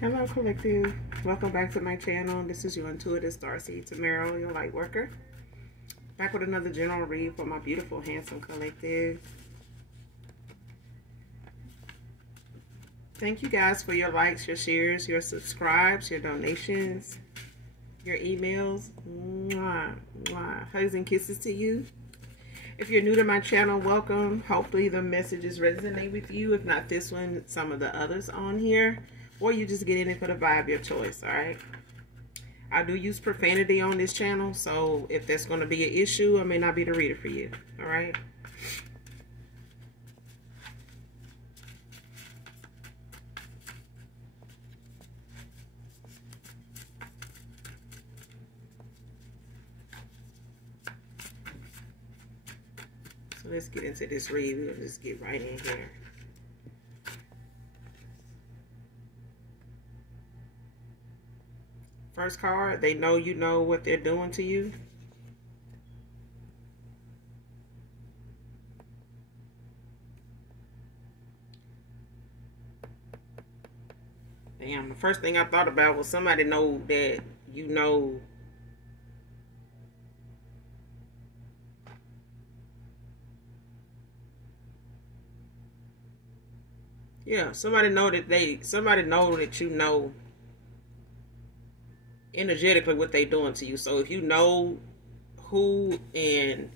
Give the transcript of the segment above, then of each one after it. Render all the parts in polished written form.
Hello collective, welcome back to my channel. This is your intuitive starseed Tamara, your light worker, back with another general read for my beautiful handsome collective. Thank you guys for your likes, your shares, your subscribes, your donations, your emails. Mwah, mwah. Hugs and kisses to you. If you're new to my channel, welcome. Hopefully the messages resonate with you. If not this one, some of the others on here. Or you just get in it for the vibe, your choice, alright? I do use profanity on this channel, so if that's going to be an issue, I may not be the reader for you, alright? So let's get into this read. We'll just get right in here. First card, they know you know what they're doing to you. Damn, the first thing I thought about was somebody know that you know. Yeah, somebody know that you know energetically what they doing to you. So if you know who, and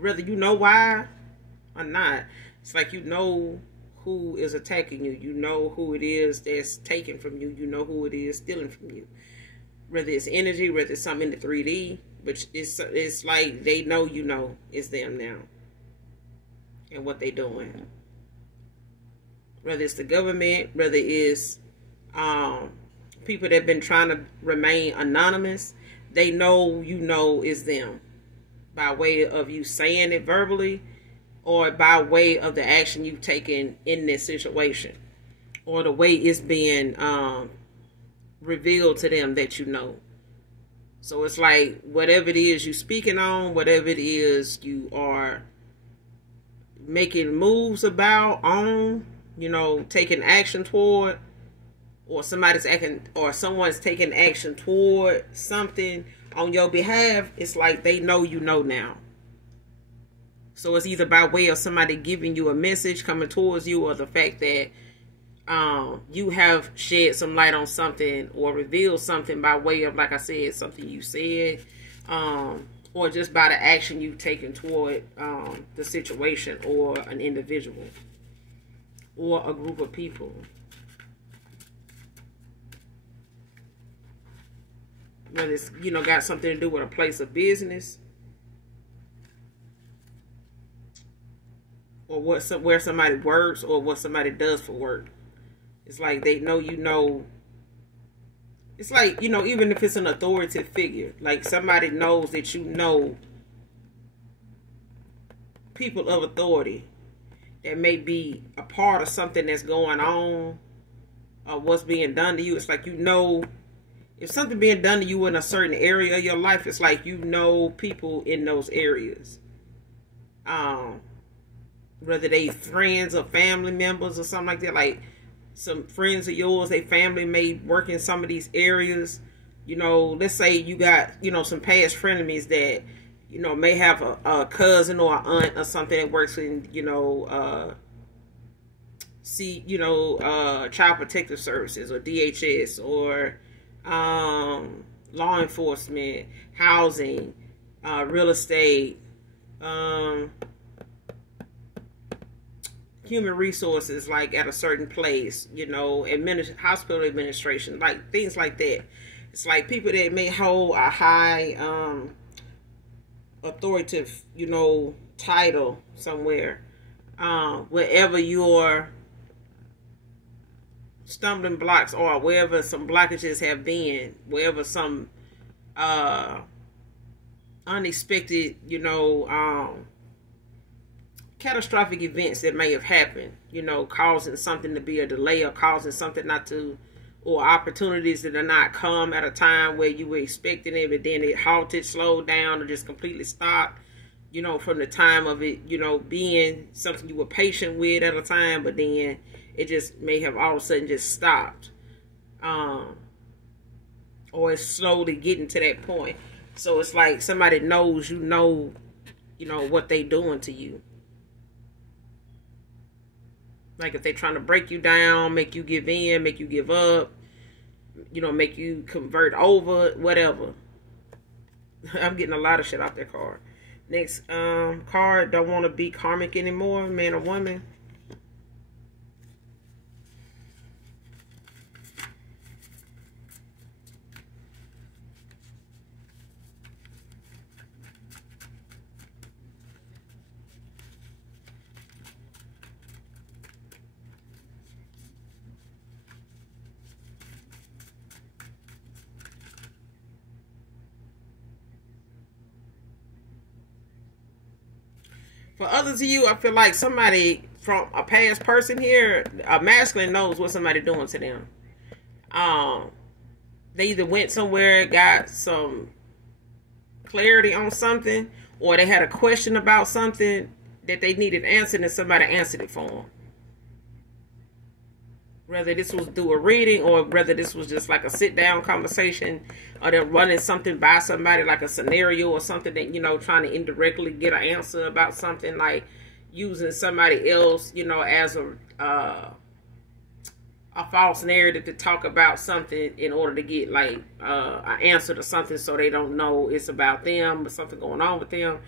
whether you know why or not, it's like you know who is attacking you. You know who it is that's taking from you. You know who it is stealing from you. Whether it's energy, whether it's something in the 3D, but it's like they know you know it's them now and what they doing. Whether it's the government, whether it's people that have been trying to remain anonymous, they know you know is them by way of you saying it verbally or by way of the action you've taken in this situation or the way it's being revealed to them that you know. So it's like whatever it is you speaking on, whatever it is you are making moves about, on, you know, taking action toward, or someone's taking action toward something on your behalf, it's like they know you know now. So it's either by way of somebody giving you a message coming towards you, or the fact that you have shed some light on something or revealed something by way of, like I said, something you said, or just by the action you've taken toward the situation or an individual or a group of people. Whether it's, you know, got something to do with a place of business, or where somebody works, or what somebody does for work. It's like they know you know. It's like, you know, even if it's an authoritative figure, like somebody knows that you know people of authority that may be a part of something that's going on or what's being done to you. It's like, you know, if something being done to you in a certain area of your life, it's like you know people in those areas. Whether they friends or family members or something like that. Like some friends of yours, they family may work in some of these areas. You know, let's say you got, you know, some past frenemies that, you know, may have a cousin or an aunt or something that works in, you know, Child Protective Services or DHS or law enforcement, housing, real estate, human resources, like at a certain place, you know, hospital administration, like things like that. It's like people that may hold a high authoritative, you know, title somewhere, wherever your stumbling blocks are, wherever some blockages have been, wherever some unexpected, you know, catastrophic events that may have happened, you know, causing something to be a delay or causing something not to, or opportunities that are not come at a time where you were expecting it, but then it halted, slowed down, or just completely stopped, you know, from the time of it, you know, being something you were patient with at a time, but then it just may have all of a sudden just stopped. Um, or it's slowly getting to that point. So it's like somebody knows you know what they doing to you. Like if they're trying to break you down, make you give in, make you give up, make you convert over, whatever. I'm getting a lot of shit out that card. Next card, don't want to be karmic anymore, man or woman. For others of you, I feel like somebody from a past person here, a masculine, knows what somebody doing to them. They either went somewhere, got some clarity on something, or they had a question about something that they needed answered and somebody answered it for them. Whether this was through a reading or whether this was just like a sit-down conversation, or they're running something by somebody, like a scenario or something that, trying to indirectly get an answer about something, like using somebody else, as a false narrative to talk about something in order to get like an answer to something, so they don't know it's about them or something going on with them.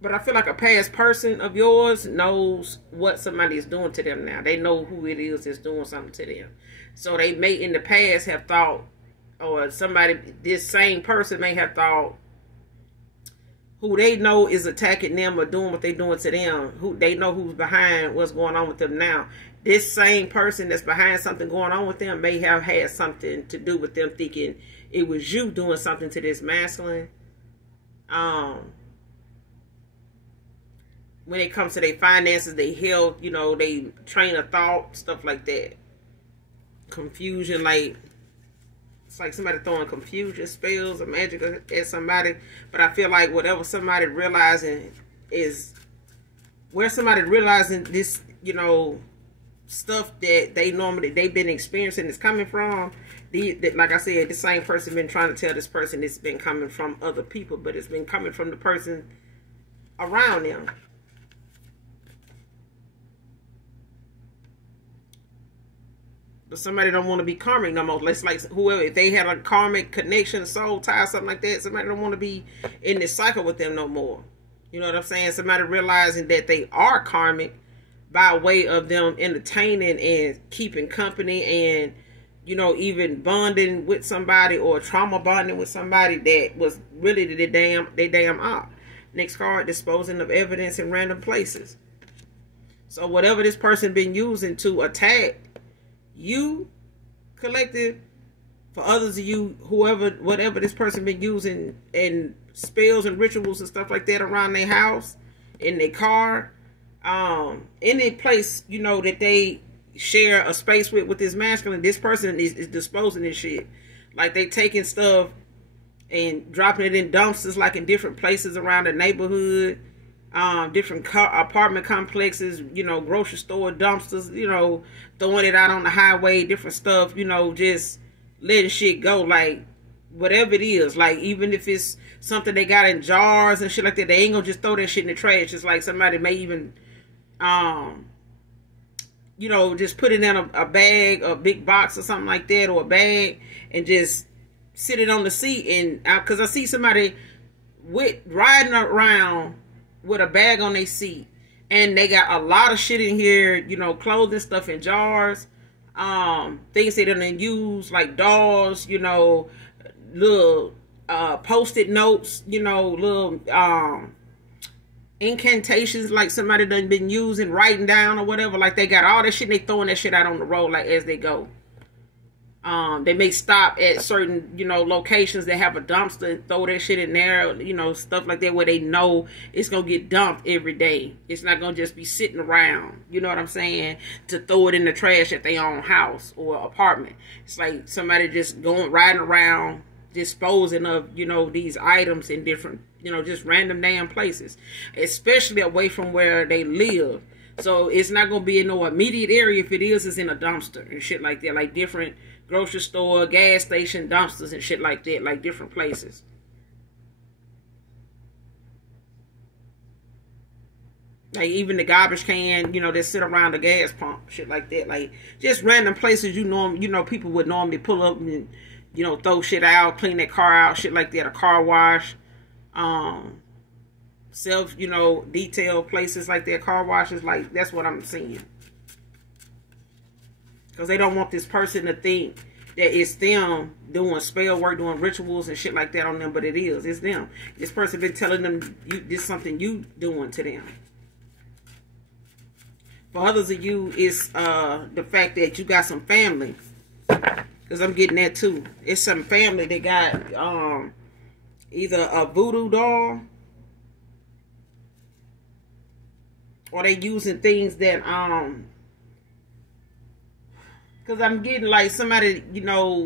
But I feel like a past person of yours knows what somebody is doing to them now. They know who it is that's doing something to them. So they may in the past have thought, or this same person may have thought, who they know is attacking them or doing what they're doing to them, who they know who's behind what's going on with them now. This same person that's behind something going on with them may have had something to do with them thinking it was you doing something to this masculine. When it comes to their finances, their health, they train of thought, stuff like that. Confusion, like it's like somebody throwing confusion spells or magic at somebody. But I feel like whatever somebody realizing is where somebody realizing this, stuff that they've been experiencing is coming from. Like I said, the same person been trying to tell this person it's been coming from other people, but it's been coming from the person around them. But somebody don't want to be karmic no more. It's like whoever, if they had a karmic connection, soul tie, something like that, somebody don't want to be in this cycle with them no more. You know what I'm saying? Somebody realizing that they are karmic by way of them entertaining and keeping company and, even bonding with somebody or trauma bonding with somebody that was really they damn op. Next card, disposing of evidence in random places. So whatever this person been using to attack you, collective, for others of you, whatever this person been using in spells and rituals and stuff like that around their house, in their car, any place, that they share a space with this masculine, this person is disposing this shit. Like they taking stuff and dropping it in dumpsters, like in different places around the neighborhood, different apartment complexes, grocery store dumpsters, throwing it out on the highway, different stuff, just letting shit go. Like whatever it is, like even if it's something they got in jars and shit like that, they ain't gonna just throw that shit in the trash. It's like somebody may even just put it in a bag, a big box or something like that, or a bag, and just sit it on the seat. And because I see somebody riding around with a bag on their seat, and they got a lot of shit in here, clothing, stuff in jars, things they done use, like dolls, little post-it notes, little incantations, like somebody done been using, writing down or whatever. Like they got all that shit and they throwing that shit out on the road, like as they go. They may stop at certain, locations that have a dumpster and throw that shit in there, stuff like that, where they know it's going to get dumped every day. It's not going to just be sitting around, you know what I'm saying, to throw it in the trash at their own house or apartment. It's like somebody just riding around, disposing of, these items in different, just random damn places, especially away from where they live. So it's not gonna be in no immediate area. If it is, it's in a dumpster and shit like that, like different grocery store, gas station dumpsters and shit like that, like different places. Like even the garbage can, that sit around the gas pump, shit like that. Like just random places people would normally pull up and, throw shit out, clean their car out, shit like that. A car wash, self, detail places like that, car washes. Like that's what I'm seeing. Because they don't want this person to think that it's them doing spell work, doing rituals and shit like that on them, but it is. It's them. This person been telling them this something you doing to them. For others of you, it's the fact that you got some family. Because I'm getting that too. It's some family that got either a voodoo doll, or they using things that because I'm getting like somebody,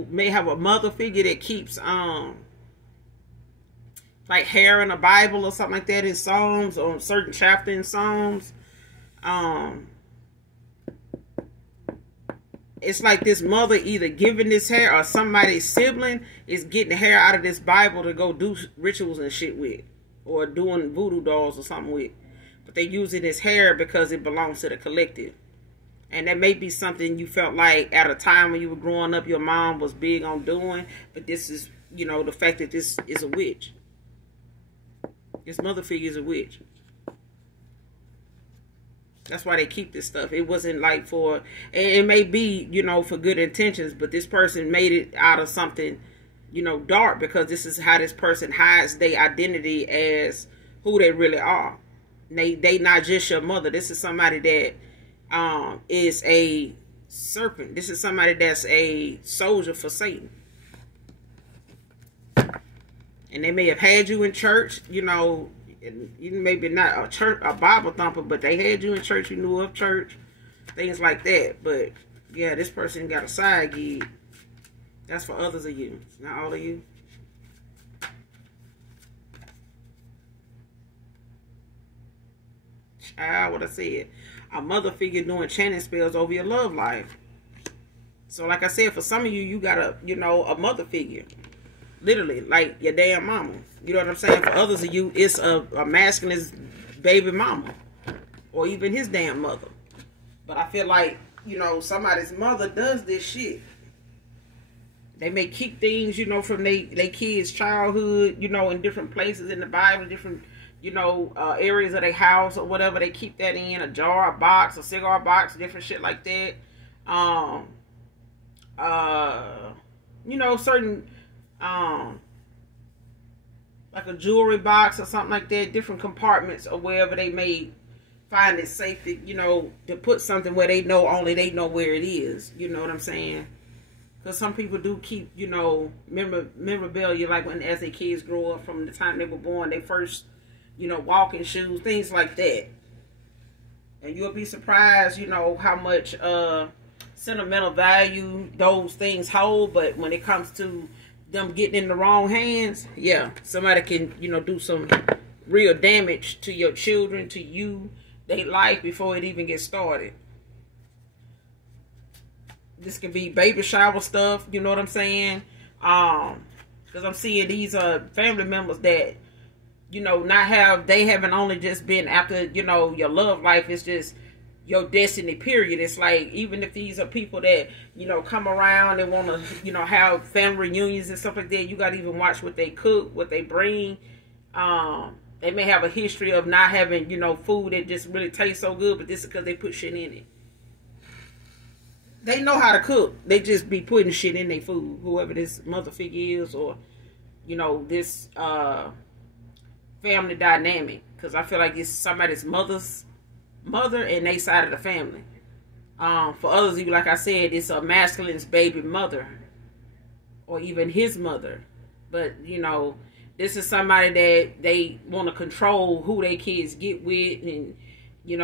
may have a mother figure that keeps like hair in the Bible or something like that in Psalms, or certain chapter in Psalms. It's like this mother either giving this hair, or somebody's sibling is getting the hair out of this Bible to go do rituals and shit with, or doing voodoo dolls or something with. But they using this hair because it belongs to the collective. And that may be something you felt like at a time when you were growing up, your mom was big on doing. But this is, the fact that this is a witch. This mother figure is a witch. That's why they keep this stuff. It wasn't like for, it may be, for good intentions, but this person made it out of something, dark, because this is how this person hides their identity as who they really are. They not just your mother. This is somebody that is a serpent. This is somebody that's a soldier for Satan. And they may have had you in church, you maybe not a Bible thumper, but they had you in church, you knew of church, things like that. But yeah, this person got a side gig. That's for others of you, not all of you. Child, what I said. A mother figure doing chanting spells over your love life. So like I said, for some of you, you got a mother figure. Literally, like your damn mama. You know what I'm saying? For others of you, it's a masculine's baby mama. Or even his damn mother. But I feel like, somebody's mother does this shit. They may keep things, from they kids' childhood, in different places in the Bible, different, areas of their house or whatever. They keep that in a jar, a box, a cigar box, different shit like that. Certain like a jewelry box or something like that, different compartments or wherever they may find it safe to, to put something where only they know where it is. You know what I'm saying? Because some people do keep, memorabilia, like as their kids grow up, from the time they were born, they first, walking shoes, things like that. And you'll be surprised, how much sentimental value those things hold. But when it comes to them getting in the wrong hands, yeah, somebody can, do some real damage to your children, to you, their life, before it even gets started. This could be baby shower stuff, you know what I'm saying? Because I'm seeing these family members that, they haven't only just been after, your love life. It's just your destiny, period. It's like, even if these are people that, come around and want to, have family reunions and stuff like that, you got to even watch what they cook, what they bring. They may have a history of not having, food that just really tastes so good, but this is because they put shit in it. They know how to cook. They just be putting shit in their food, whoever this mother figure is, or, this family dynamic. Because I feel like it's somebody's mother and they side of the family. For others of you, like I said, it's a masculine's baby mother, or even his mother. But this is somebody that they want to control who their kids get with, and we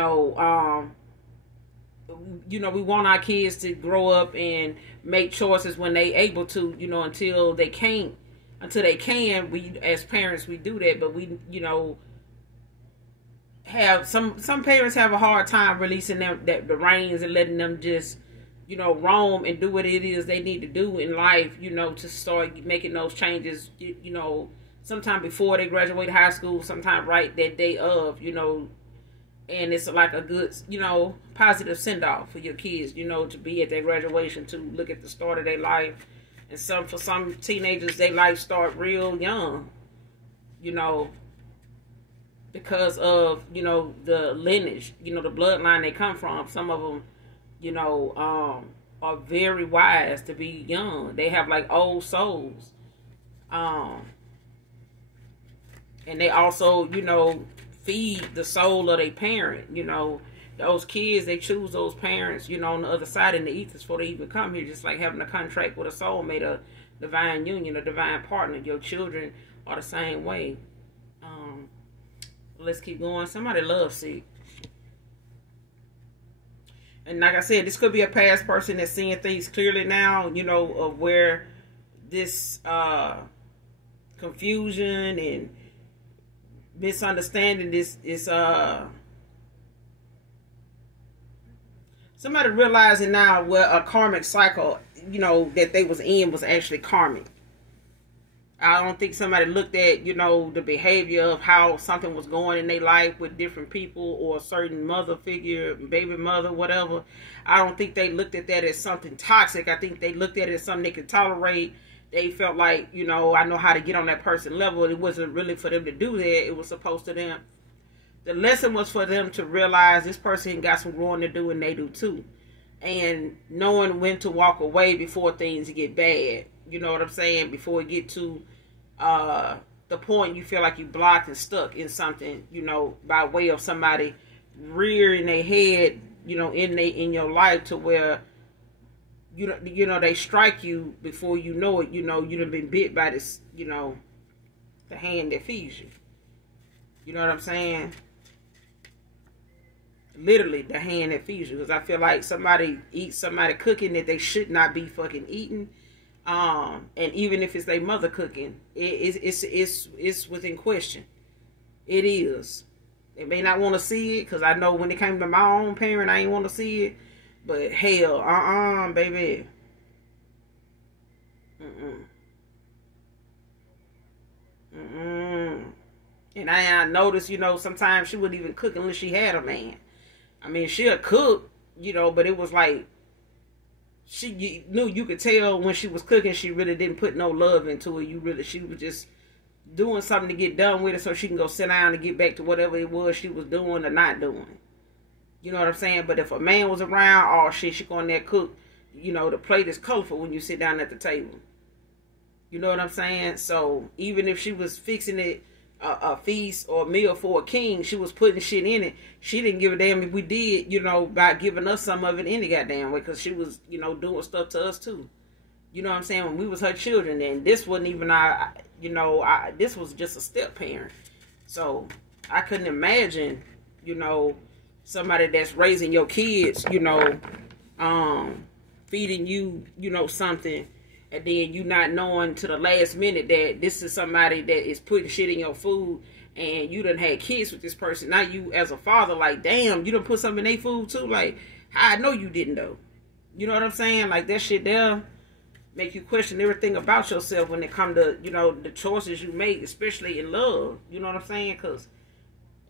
want our kids to grow up and make choices when they able to, until they can't. Until they can, we as parents, we do that, but we have some parents have a hard time releasing them the reins and letting them just, you know, roam and do what it is they need to do in life, you know, to start making those changes, you know, sometime before they graduate high school, sometime right that day of, you know, and it's like a good, you know, positive send-off for your kids, you know, to be at their graduation, to look at the start of their life. And for some teenagers, their life start real young, you know, because of, you know, the lineage, you know, the bloodline they come from. Some of them, you know, are very wise to be young. They have like old souls. And they also, you know, feed the soul of their parent. You know, those kids, they choose those parents, you know, on the other side in the ethers before they even come here. Just like having a contract with a soulmate, a divine union, a divine partner. Your children are the same way. Let's keep going. Somebody loves sick. And like I said, this could be a past person that's seeing things clearly now, you know, of where this confusion and misunderstanding this is somebody realizing now where a karmic cycle, you know, that they was in was actually karmic. I don't think somebody looked at, you know, the behavior of how something was going in their life with different people or a certain mother figure, baby mother, whatever. I don't think they looked at that as something toxic. I think they looked at it as something they could tolerate. They felt like, you know, I know how to get on that person level. It wasn't really for them to do that. It was supposed to them. The lesson was for them to realize this person got some growing to do and they do too. And knowing when to walk away before things get bad. You know what I'm saying? Before it get to the point you feel like you blocked and stuck in something, you know, by way of somebody rearing their head, you know, in your life to where you know they strike you before you know it. You know, you done been bit by this, you know, the hand that feeds you. You know what I'm saying? Literally the hand that feeds you. Because I feel like somebody eats somebody cooking that they should not be fucking eating. And even if it's their mother cooking, it's within question. It is. They may not want to see it, because I know when it came to my own parent, I ain't want to see it. But hell, baby. And I noticed, you know, sometimes she wouldn't even cook unless she had a man. I mean, she'll cook, you know, but it was like, you knew, you could tell when she was cooking, she really didn't put no love into it. She was just doing something to get done with it so she can go sit down and get back to whatever it was she was doing or not doing. You know what I'm saying? But if a man was around, oh shit, she going there cook. You know, the plate is colorful when you sit down at the table. You know what I'm saying? So even if she was fixing it, a feast or a meal for a king, she was putting shit in it. She didn't give a damn if we did, you know, by giving us some of it any goddamn way, because she was, you know, doing stuff to us too. You know what I'm saying? When we was her children, and this wasn't even our, you know, this was just a step parent. So I couldn't imagine, you know, somebody that's raising your kids, you know, feeding you, you know, something, and then you not knowing to the last minute that this is somebody that is putting shit in your food, and you done had kids with this person. Now you as a father, like, damn, you done put something in their food too? Like, I know you didn't though. You know what I'm saying? Like, that shit there make you question everything about yourself when it come to, you know, the choices you make, especially in love. You know what I'm saying? Because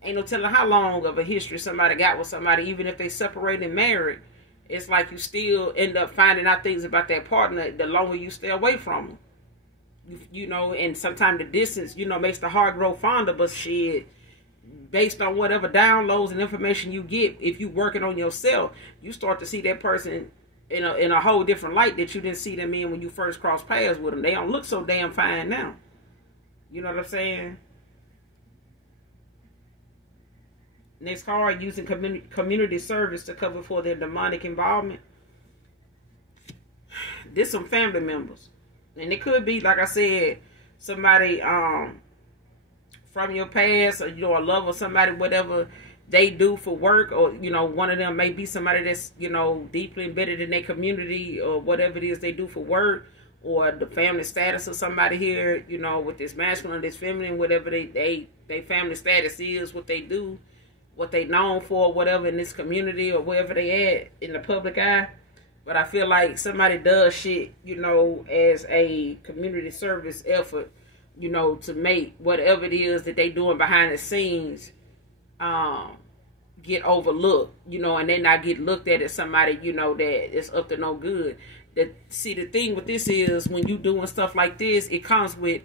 ain't no telling how long of a history somebody got with somebody, even if they separated and married. It's like you still end up finding out things about that partner the longer you stay away from them. You know, and sometimes the distance, you know, makes the heart grow fonder, but shit, based on whatever downloads and information you get, if you working on yourself, you start to see that person in a whole different light that you didn't see them in when you first crossed paths with them. They don't look so damn fine now. You know what I'm saying? Next card, using community service to cover for their demonic involvement. This some family members. And it could be, like I said, somebody from your past, or, you know, a lover, somebody, whatever they do for work, or, you know, one of them may be somebody that's, you know, deeply embedded in their community, or whatever it is they do for work, or the family status of somebody here, you know, with this masculine, this feminine, whatever they family status is, what they do. what they known for, whatever in this community or wherever they at in the public eye. But I feel like somebody does shit, you know, as a community service effort, you know, to make whatever it is that they doing behind the scenes get overlooked, you know, and they not get looked at as somebody, you know, that is up to no good. See, the thing with this is when you doing stuff like this, it comes with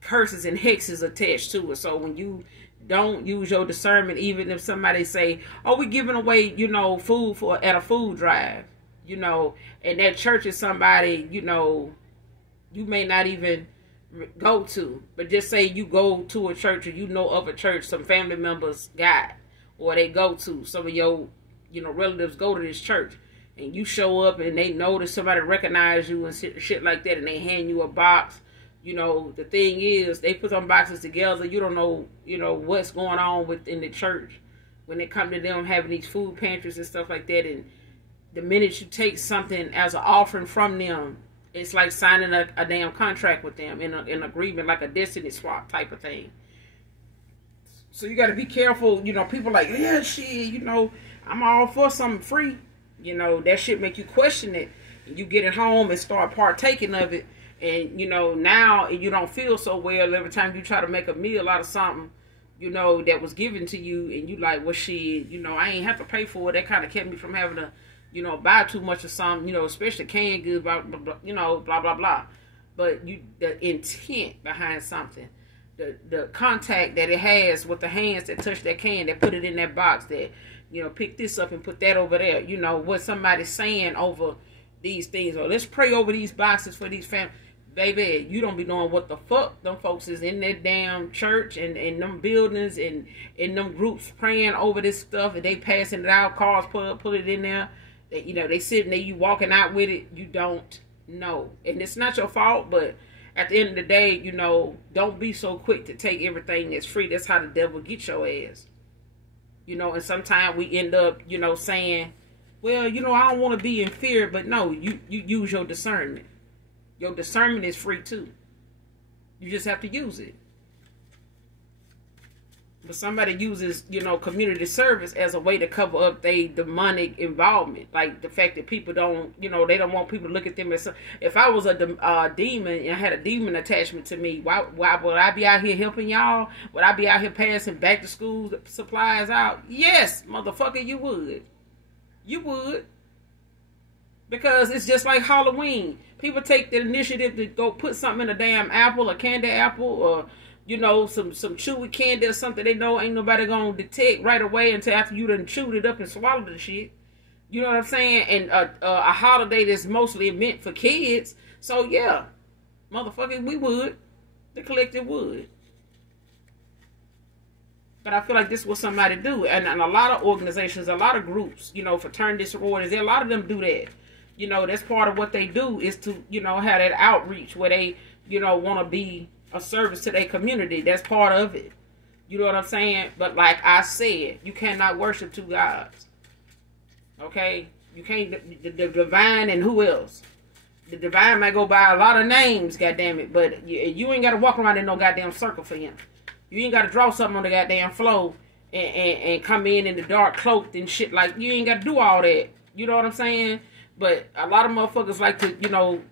curses and hexes attached to it. So when you don't use your discernment, even if somebody say, oh, we giving away, you know, food at a food drive, you know, and that church is somebody, you know, you may not even go to, but just say you go to a church or you know of a church some family members got, or they go to, some of your, you know, relatives go to this church, and you show up and they notice somebody recognize you and shit like that, and they hand you a box. You know, the thing is, they put some boxes together. You don't know, you know, what's going on within the church when they come to them having these food pantries and stuff like that. And the minute you take something as an offering from them, it's like signing a damn contract with them in an agreement, like a destiny swap type of thing. So you got to be careful. You know, people like, yeah, shit, you know, I'm all for something free. You know, that shit make you question it. You get it home and start partaking of it. And, you know, now you don't feel so well every time you try to make a meal out of something, you know, that was given to you. And you like, well, shit, you know, I ain't have to pay for it. That kind of kept me from having to, you know, buy too much of something, you know, especially canned goods, blah, blah, blah, you know, blah, blah, blah. But the intent behind something, the contact that it has with the hands that touch that can, that put it in that box, that, you know, pick this up and put that over there. You know, what somebody's saying over these things. Or let's pray over these boxes for these families. Baby, you don't be knowing what the fuck them folks is in that damn church and them buildings and in them groups praying over this stuff, and they passing it out, cars put it in there. You know, they sitting there, you walking out with it, you don't know. And it's not your fault, but at the end of the day, you know, don't be so quick to take everything that's free. That's how the devil gets your ass. You know, and sometimes we end up, you know, saying, well, you know, I don't want to be in fear, but no, you use your discernment. Your discernment is free too. You just have to use it. But somebody uses, you know, community service as a way to cover up their demonic involvement. Like the fact that people don't, you know, they don't want people to look at them as, if I was a demon and I had a demon attachment to me, why would I be out here helping y'all? Would I be out here passing back to school supplies out? Yes, motherfucker, you would. You would. Because it's just like Halloween. People take the initiative to go put something in a damn apple, a candy apple, or, you know, some chewy candy or something they know ain't nobody gonna detect right away until after you done chewed it up and swallowed the shit. You know what I'm saying? And a holiday that's mostly meant for kids. So, yeah, motherfucker, we would. The collective would. But I feel like this is what somebody do. And a lot of organizations, a lot of groups, you know, fraternities, sororities, a lot of them do that. You know, that's part of what they do is to, you know, have that outreach where they, you know, want to be a service to their community. That's part of it. You know what I'm saying? But like I said, you cannot worship two gods. Okay? You can't, the divine and who else? The divine might go by a lot of names, goddammit, but you ain't got to walk around in no goddamn circle for him. You ain't got to draw something on the goddamn floor and come in the dark cloaked and shit. Like, you ain't got to do all that. You know what I'm saying? But a lot of motherfuckers like to, you know,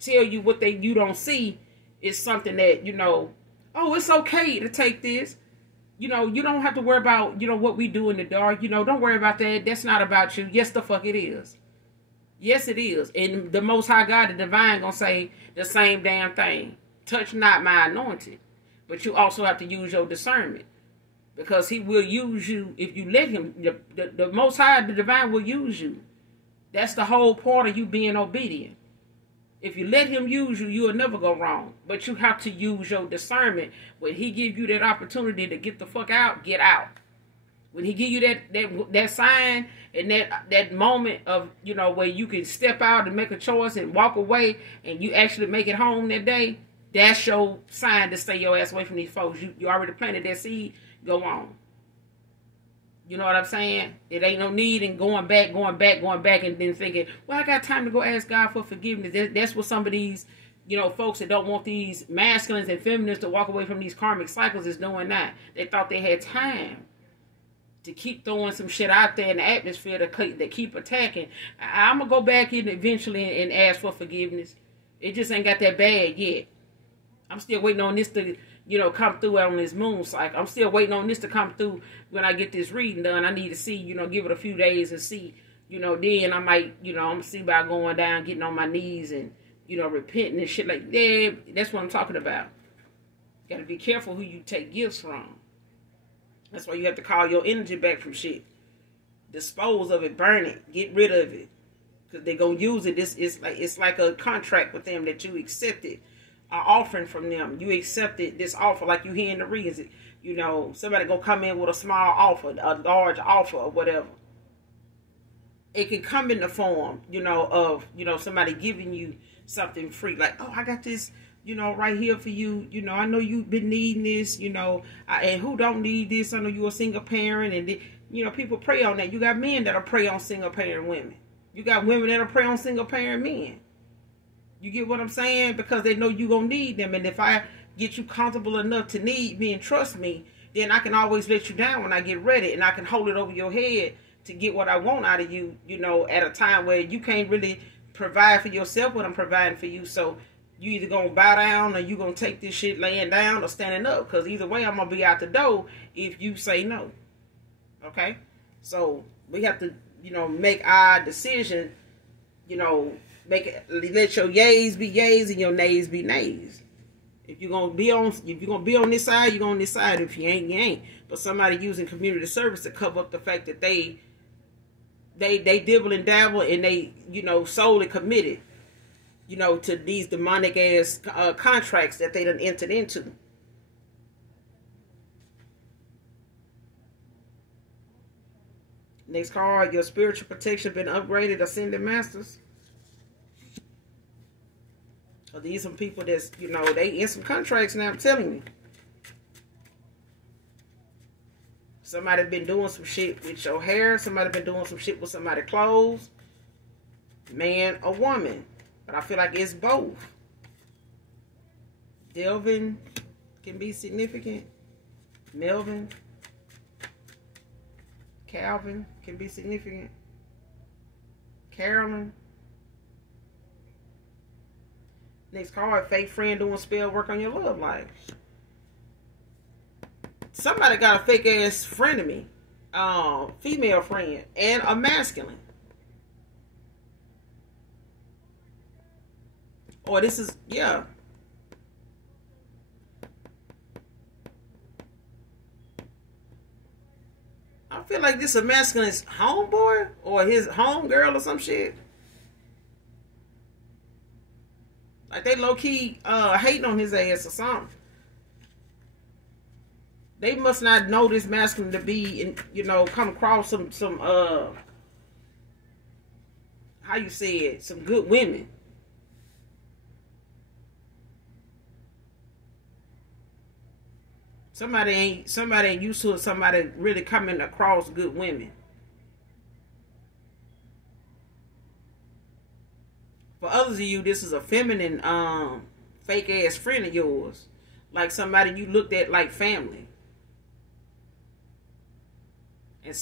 tell you what you don't see is something that, you know, oh, it's okay to take this. You know, you don't have to worry about, you know, what we do in the dark. You know, don't worry about that. That's not about you. Yes, the fuck it is. Yes, it is. And the Most High God, the divine, gonna say the same damn thing. Touch not my anointed. But you also have to use your discernment. Because he will use you if you let him. The Most High, the divine, will use you. That's the whole part of you being obedient. If you let him use you, you'll never go wrong. But you have to use your discernment. When he give you that opportunity to get the fuck out, get out. When he give you that sign and that moment of, you know, where you can step out and make a choice and walk away and you actually make it home that day, that's your sign to stay your ass away from these folks. You already planted that seed, go on. You know what I'm saying? It ain't no need in going back, and then thinking, well, I got time to go ask God for forgiveness. That's what some of these, you know, folks that don't want these masculines and feminists to walk away from these karmic cycles is doing that. They thought they had time. to keep throwing some shit out there in the atmosphere to keep attacking. I'm going to go back in eventually and ask for forgiveness. It just ain't got that bad yet. I'm still waiting on this to, come through on this moon cycle. I'm still waiting on this to come through when I get this reading done. I need to see, give it a few days and see, then I might, I'm going to see about going down, getting on my knees and, repenting and shit like that. That's what I'm talking about. You got to be careful who you take gifts from. That's why you have to call your energy back from shit. Dispose of it, burn it, get rid of it. Because they're going to use it. It's like a contract with them that you accepted. An offering from them. You accepted this offer like you hear in the readings. Somebody going to come in with a small offer, a large offer or whatever. It can come in the form, of, somebody giving you something free. Like, oh, I got this, right here for you. I know you've been needing this, and who don't need this? I know you're a single parent. And, people prey on that. You got men that'll prey on single parent women. You got women that'll prey on single parent men. You get what I'm saying? Because they know you're going to need them. And if I get you comfortable enough to need me and trust me, then I can always let you down when I get ready. And I can hold it over your head to get what I want out of you, at a time where you can't really provide for yourself what I'm providing for you. So you either going to bow down or you going to take this shit laying down or standing up. Because either way, I'm going to be out the door if you say no. Okay? So we have to, make our decision, let your yays be yays and your nays be nays. If you're gonna be on this side, you're on this side. If you ain't, you ain't. But somebody using community service to cover up the fact that they dibble and dabble and they, solely committed, to these demonic ass contracts that they done entered into. Next card, your spiritual protection been upgraded, ascended masters. So these some people that's, they in some contracts now, I'm telling you. Somebody been doing some shit with your hair. Somebody been doing some shit with somebody's clothes. Man or woman. But I feel like it's both. Delvin can be significant. Melvin. Calvin can be significant. Carolyn. Next card, fake friend doing spell work on your love life. Somebody got a fake ass frenemy, female friend, and a masculine. Or this is, yeah. I feel like this is a masculine's homeboy or his homegirl or some shit. Like they low-key hating on his ass or something. They must not know this masculine to be, come across some how you say it, some good women. Somebody ain't used to it, somebody really coming across good women. For others of you, this is a feminine, fake ass friend of yours. Like somebody you looked at like family. And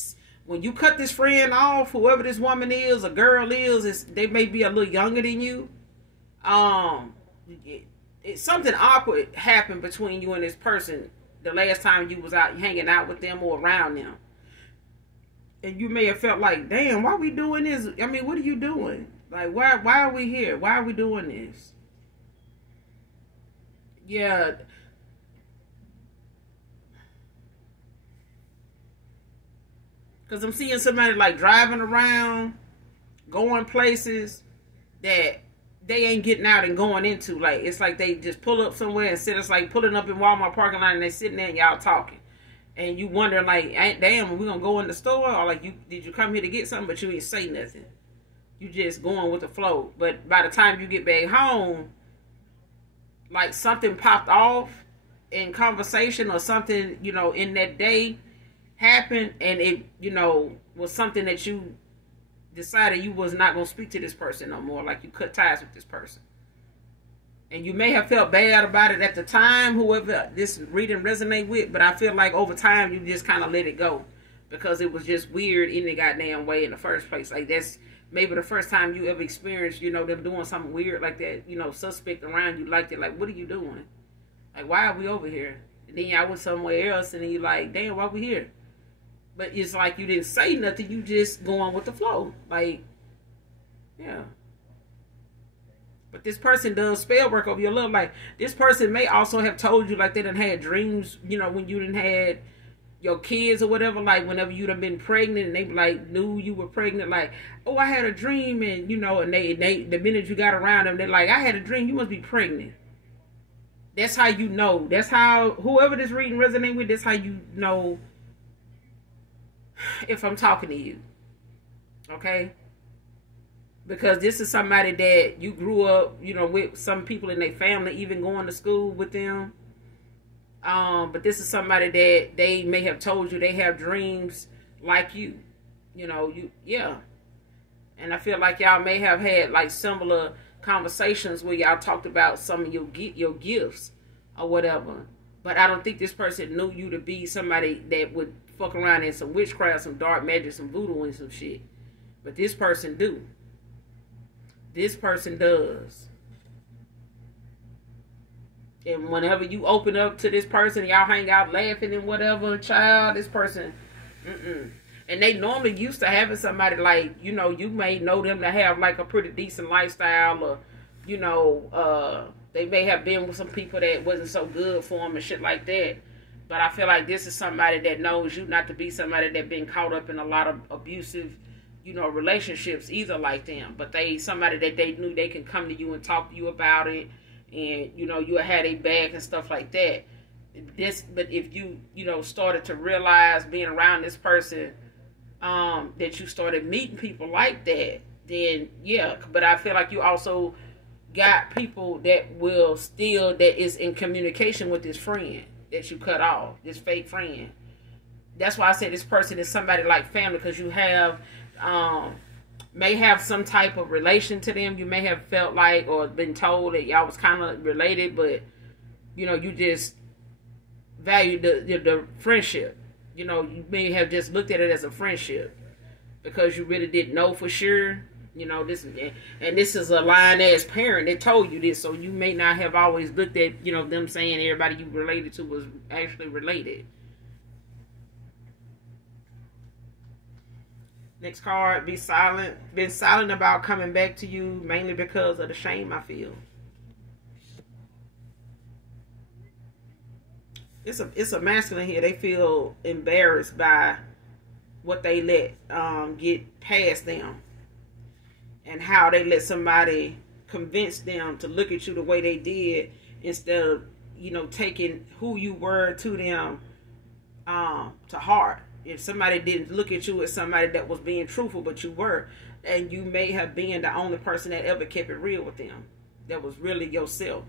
when you cut this friend off, whoever this woman is, a girl is, they may be a little younger than you. Something awkward happened between you and this person the last time you was out hanging out with them or around them. And you may have felt like, damn, why we doing this? I mean, what are you doing? Like, why are we here? Why are we doing this? Yeah. Because I'm seeing somebody like driving around, going places that they ain't getting out and going into. Like, it's like they just pull up somewhere and sit. It's like pulling up in Walmart parking lot and they sitting there and y'all talking. And you wondering like, damn, are we going to go in the store? Or like, did you come here to get something, but you ain't say nothing? You just going with the flow. But by the time you get back home, like something popped off in conversation or something, in that day happened. And it, was something that you decided you was not going to speak to this person no more. Like you cut ties with this person. And you may have felt bad about it at the time, whoever this reading resonate with. But I feel like over time, you just kind of let it go. because it was just weird in the goddamn way in the first place. Like, that's maybe the first time you ever experienced, you know, them doing something weird like that, you know, suspect around you like that. Like, what are you doing? Like, why are we over here? And then y'all went somewhere else, and then you like, damn, why we here? But it's like you didn't say nothing. You just go on with the flow. Like, yeah. But this person does spell work over your love. Like, this person may also have told you, like, they done had dreams, you know, when you done had your kids or whatever. Like, whenever you done been pregnant, and they, like, knew you were pregnant. Like, oh, I had a dream, and, you know, and they the minute you got around them, they're like, I had a dream, you must be pregnant. That's how you know. That's how, whoever this reading resonate with, that's how you know if I'm talking to you. Okay? Because this is somebody that you grew up, you know, with some people in their family, even going to school with them. But this is somebody that they may have told you they have dreams like you. You know, yeah. And I feel like y'all may have had, like, similar conversations where y'all talked about some of your gifts or whatever. But I don't think this person knew you to be somebody that would fuck around in some witchcraft, some dark magic, some voodoo and some shit. But this person do. This person does. And whenever you open up to this person, y'all hang out laughing and whatever, child, this person, And they normally used to having somebody like, you know, you may know them to have like a pretty decent lifestyle, or, you know, they may have been with some people that wasn't so good for them and shit like that. But I feel like this is somebody that knows you not to be somebody that been caught up in a lot of abusive, you know, relationships either like them. But somebody that they knew they can come to you and talk to you about it. And, you know, you had a back and stuff like that. But if you, you know, started to realize being around this person, that you started meeting people like that, then yeah. But I feel like you also got people that is in communication with this friend that you cut off, this fake friend. That's why I said this person is somebody like family, because you have, may have some type of relation to them. You may have felt like, or been told that y'all was kind of related, but, you know, you just value the friendship. You know, you may have just looked at it as a friendship because you really didn't know for sure. You know, this is a lying-ass parent that told you this, so you may not have always looked at, you know, them saying everybody you related to was actually related. Next card, be silent. Been silent about coming back to you, mainly because of the shame I feel. It's a masculine here. They feel embarrassed by what they let get past them, and how they let somebody convince them to look at you the way they did, instead of, you know, taking who you were to them to heart. If somebody didn't look at you as somebody that was being truthful, but you were, and you may have been the only person that ever kept it real with them, that was really yourself.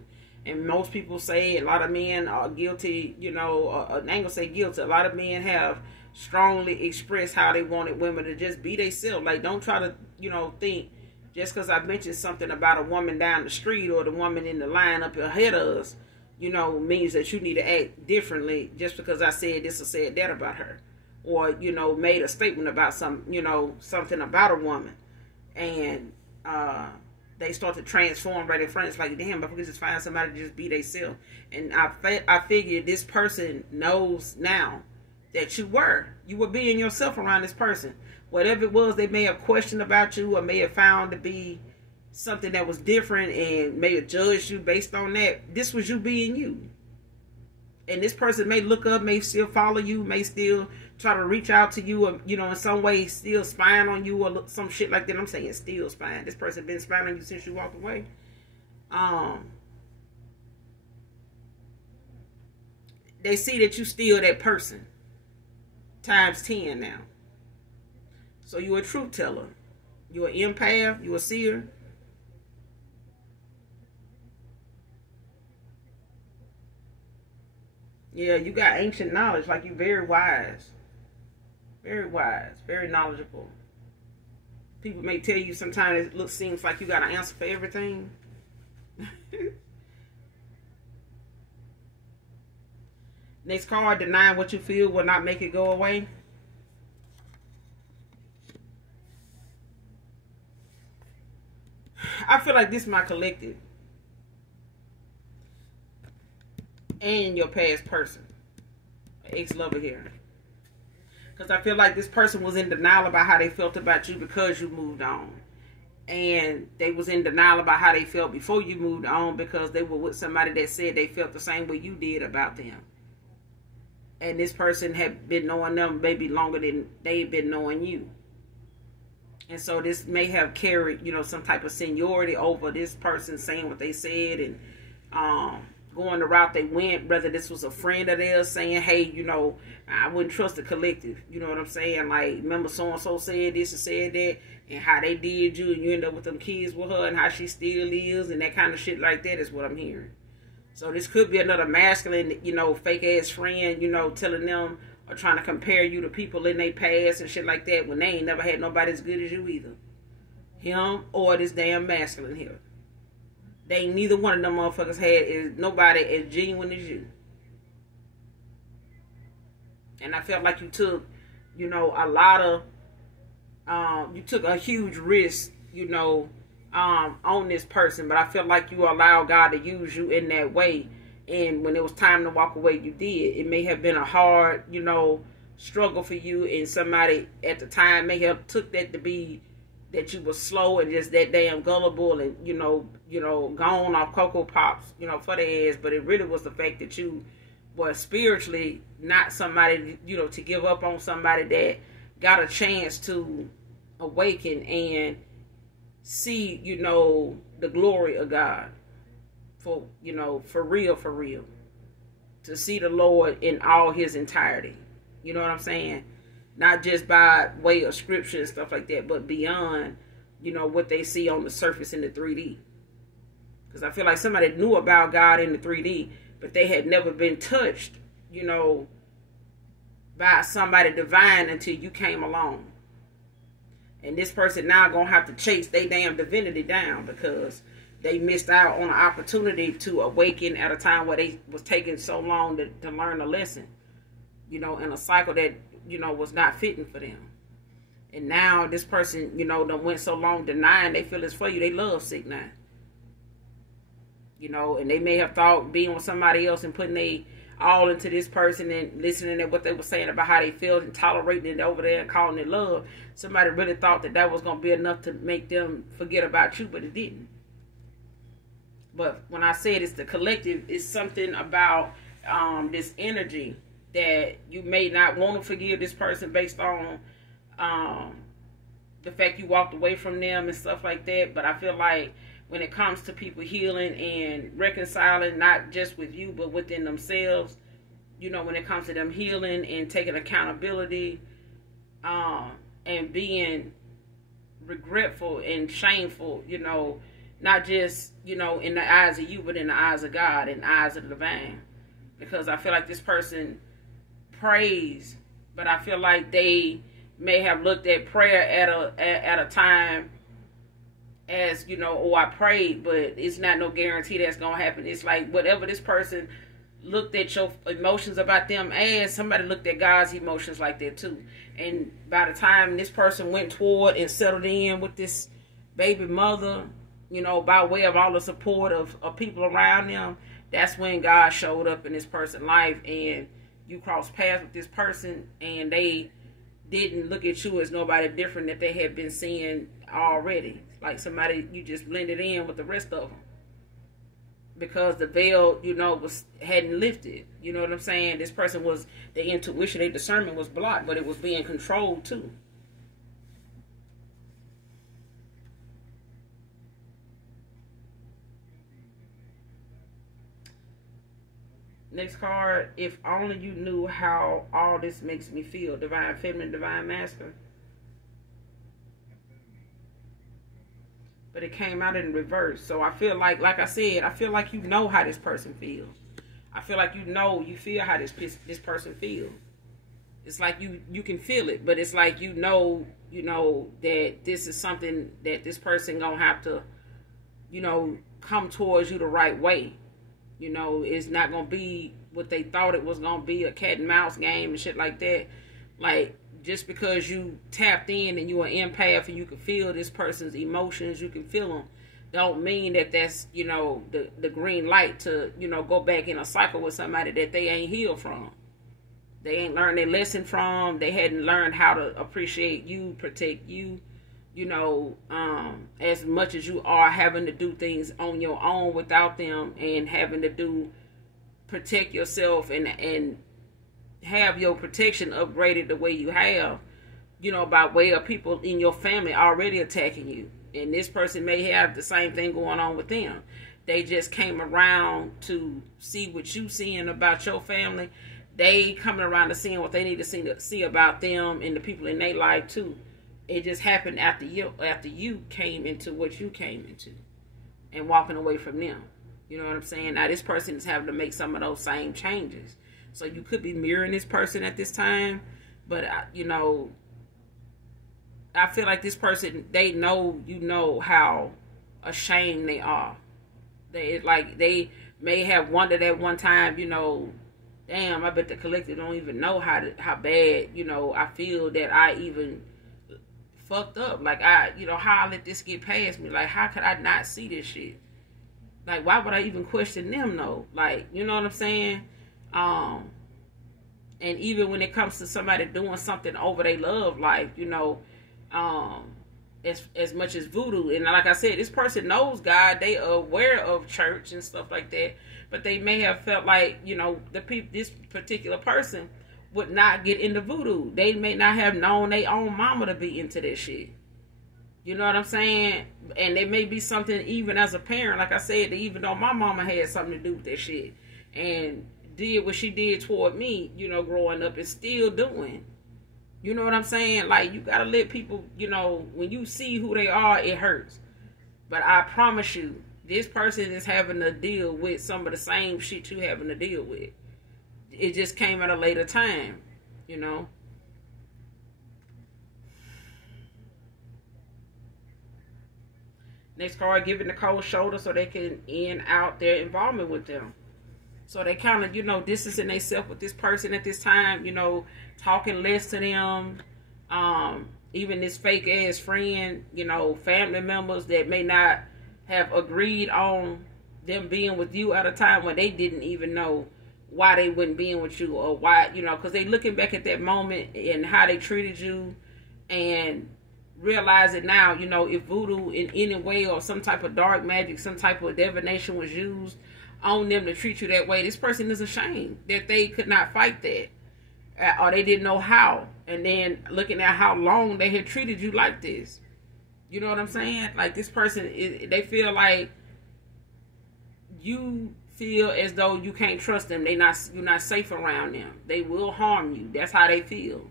And most people say, a lot of men are guilty, you know, I ain't gonna say guilty, a lot of men have strongly expressed how they wanted women to just be themselves. Like, don't try to, you know, think just because I mentioned something about a woman down the street or the woman in the line up ahead of us, you know, means that you need to act differently just because I said this or said that about her. Or, you know, made a statement about something about a woman. And they start to transform right in front. It's like, damn, if we could just find somebody to just be themselves. And I figured this person knows now that you were being yourself around this person. Whatever it was they may have questioned about you, or may have found to be something that was different, and may have judged you based on that, this was you being you. And this person may look up, may still follow you, may still try to reach out to you, or, you know, in some way still spying on you, or some shit like that. I'm saying still spying. This person been spying on you since you walked away. They see that you still that person times 10 now. So you're a truth teller. You're an empath. You're a seer. Yeah, you got ancient knowledge. Like, you're very wise. Very wise. Very knowledgeable. People may tell you sometimes it seems like you got an answer for everything. Next card, denying what you feel will not make it go away. I feel like this is my collective and your past person, ex-lover here. Because I feel like this person was in denial about how they felt about you because you moved on. And they was in denial about how they felt before you moved on because they were with somebody that said they felt the same way you did about them. And this person had been knowing them maybe longer than they've been knowing you. And so this may have carried, some type of seniority over this person saying what they said and going the route they went, whether this was a friend of theirs saying, hey, I wouldn't trust the collective. You know what I'm saying? Like, remember so-and-so said this and said that, and how they did you, and you end up with them kids with her, and how she still is, and that kind of shit like that is what I'm hearing. So this could be another masculine, fake-ass friend, telling them or trying to compare you to people in their past and shit like that when they ain't never had nobody as good as you either. Him or this damn masculine here. They ain't neither one of them motherfuckers had nobody as genuine as you. And I felt like you took, a lot of, you took a huge risk, on this person. But I felt like you allowed God to use you in that way. And when it was time to walk away, you did. It may have been a hard, struggle for you. And somebody at the time may have took that to be that you were slow and just that damn gullible and, gone off Cocoa Pops, for the ass. But it really was the fact that you were spiritually not somebody, to give up on somebody that got a chance to awaken and see, the glory of God. For real. To see the Lord in all his entirety. You know what I'm saying? Not just by way of scripture and stuff like that, but beyond, what they see on the surface in the 3D. Because I feel like somebody knew about God in the 3D, but they had never been touched, by somebody divine until you came along. And this person now going to have to chase their damn divinity down because they missed out on an opportunity to awaken at a time where they was taking so long to learn a lesson, in a cycle that, was not fitting for them. And now this person, done went so long denying they feel it's for you. They love sick now. And they may have thought being with somebody else and putting they all into this person and listening to what they were saying about how they felt and tolerating it over there and calling it love. Somebody really thought that was going to be enough to make them forget about you, but it didn't. But when I said it's the collective, it's something about this energy that you may not want to forgive this person based on the fact you walked away from them and stuff like that. But I feel like when it comes to people healing and reconciling, not just with you, but within themselves, when it comes to them healing and taking accountability and being regretful and shameful, not just, in the eyes of you, but in the eyes of God and the eyes of the divine. Because I feel like this person prays, but I feel like they may have looked at prayer at a time as, I prayed, but it's not no guarantee that's going to happen. It's like whatever this person looked at your emotions about them as, somebody looked at God's emotions like that too. And by the time this person went toward and settled in with this baby mother, by way of all the support of people around them, that's when God showed up in this person's life and you crossed paths with this person and they didn't look at you as nobody different that they had been seeing already. Like somebody you just blended in with the rest of them. Because the veil, hadn't lifted. You know what I'm saying? This person was, their intuition, their discernment was blocked, but it was being controlled too. Next card, if only you knew how all this makes me feel. Divine feminine, divine masculine. But it came out in reverse. So I feel like I said, I feel like you know how this person feels. I feel like you feel how this person feels. It's like you can feel it, but it's like you know that this is something that this person gonna have to, come towards you the right way. It's not going to be what they thought it was going to be, a cat and mouse game and shit like that. Like, just because you tapped in and you're an empath and you can feel this person's emotions, you can feel them. don't mean that that's, you know, the green light to, you know, go back in a cycle with somebody that they ain't healed from. They ain't learned their lesson from. They hadn't learned how to appreciate you, protect you, you know, as much as you are having to do things on your own without them, and having to protect yourself and have your protection upgraded the way you have, you know, by way of people in your family already attacking you. And this person may have the same thing going on with them. They just came around to see what you seeing about your family. They coming around to seeing what they need to see about them and the people in their life too. It just happened after you came into what you came into and walking away from them. You know what I'm saying? Now this person is having to make some of those same changes. So you could be mirroring this person at this time, but you know, I feel like this person, they know, you know, how ashamed they are. They may have wondered at one time, you know, damn, I bet the collective don't even know how bad, you know, I feel that I even fucked up. Like, you know, how I let this get past me. Like, how could I not see this shit? Like, why would I even question them, though? Like, you know what I'm saying? And even when it comes to somebody doing something over their love life, you know, as much as voodoo, and like I said, this person knows God, they are aware of church and stuff like that, but they may have felt like, you know, this particular person would not get into voodoo. They may not have known their own mama to be into that shit. You know what I'm saying? And it may be something, even as a parent, like I said, even though my mama had something to do with that shit and did what she did toward me, you know, growing up, and still doing. You know what I'm saying? Like, you gotta let people, you know, when you see who they are, it hurts. But I promise you, this person is having to deal with some of the same shit you having to deal with. It just came at a later time, you know. Next card, giving the cold shoulder so they can end out their involvement with them. So they kind of, you know, distancing themselves with this person at this time, you know, talking less to them. Even this fake ass friend, you know, family members that may not have agreed on them being with you at a time when they didn't even know why they wouldn't be with you, or why, you know, because they looking back at that moment and how they treated you and realizing now, you know, if voodoo in any way or some type of dark magic, some type of divination was used on them to treat you that way, this person is ashamed that they could not fight that, or they didn't know how. And then looking at how long they had treated you like this, you know what I'm saying? Like, this person they feel like you feel as though you can't trust them. You're not safe around them. They will harm you. That's how they feel.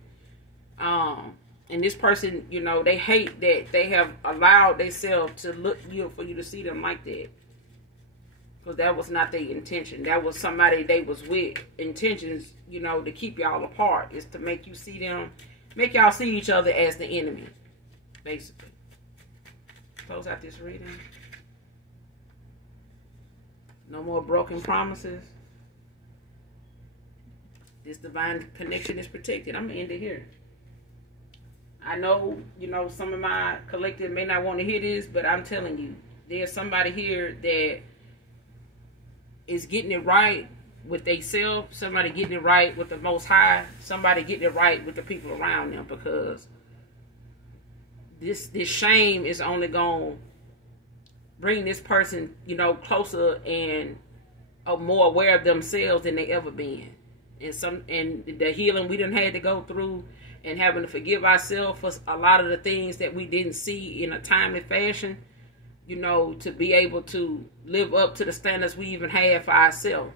And this person, you know, they hate that they have allowed themselves to look for you to see them like that. Because that was not their intention. That was somebody they was with. Intentions, you know, to keep y'all apart. Is to make you see them, make y'all see each other as the enemy. Basically. Close out this reading. No more broken promises. This divine connection is protected. I'm going to end it here. I know, you know, some of my collective may not want to hear this, but I'm telling you, there's somebody here that is getting it right with themselves, somebody getting it right with the Most High, somebody getting it right with the people around them, because this shame is only going to bring this person, you know, closer and more aware of themselves than they ever been. And the healing we done had to go through, and having to forgive ourselves for a lot of the things that we didn't see in a timely fashion, you know, to be able to live up to the standards we even had for ourselves.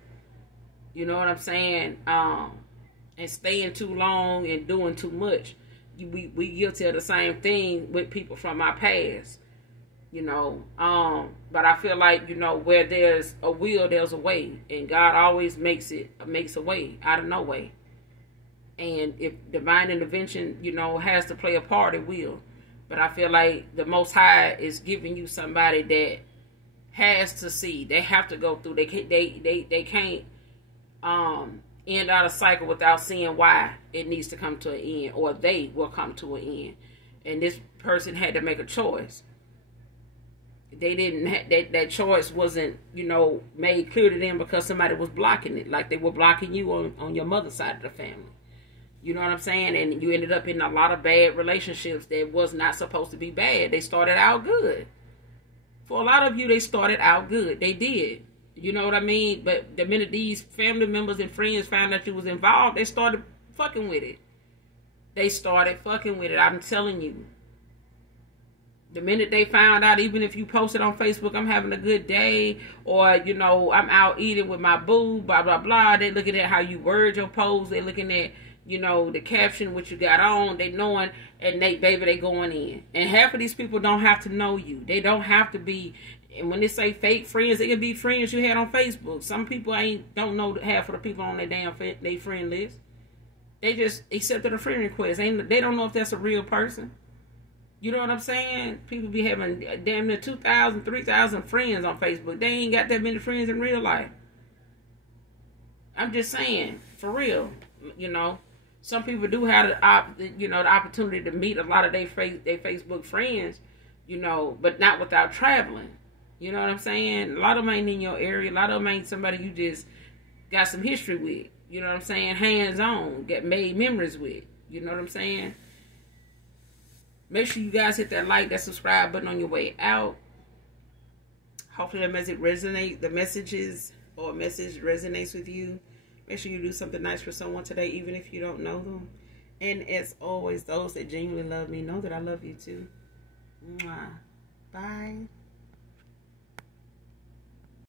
You know what I'm saying? And staying too long and doing too much. We guilty of the same thing with people from our past. You know, but I feel like, you know, where there's a will, there's a way, and God always makes a way out of no way. And if divine intervention, you know, has to play a part, it will. But I feel like the Most High is giving you somebody that has to see. They have to go through. They can't end out a cycle without seeing why it needs to come to an end, or they will come to an end. And this person had to make a choice. they didn't that choice wasn't, you know, made clear to them because somebody was blocking it, like they were blocking you on your mother's side of the family. You know what I'm saying? And you ended up in a lot of bad relationships that was not supposed to be bad. They started out good. For a lot of you, they started out good. They did. You know what I mean? But the minute these family members and friends found out you was involved, they started fucking with it. They started fucking with it. I'm telling you. The minute they found out, even if you posted on Facebook, I'm having a good day, or, you know, I'm out eating with my boo, blah, blah, blah. They looking at how you word your post. They looking at, you know, the caption, what you got on. They knowing, and they going in. And half of these people don't have to know you. They don't have to be, and when they say fake friends, it can be friends you had on Facebook. Some people don't know half of the people on their damn they friend list. They just accepted a friend request. They don't know if that's a real person. You know what I'm saying? People be having damn near 2,000, 3,000 friends on Facebook. They ain't got that many friends in real life. I'm just saying, for real. You know, some people do have the opportunity to meet a lot of their Facebook friends, you know, but not without traveling. You know what I'm saying? A lot of them ain't in your area. A lot of them ain't somebody you just got some history with. You know what I'm saying? Hands on, get made memories with. You know what I'm saying? Make sure you guys hit that like, that subscribe button on your way out. Hopefully the message resonates with you. Make sure you do something nice for someone today, even if you don't know them. And as always, those that genuinely love me know that I love you too. Mwah. Bye.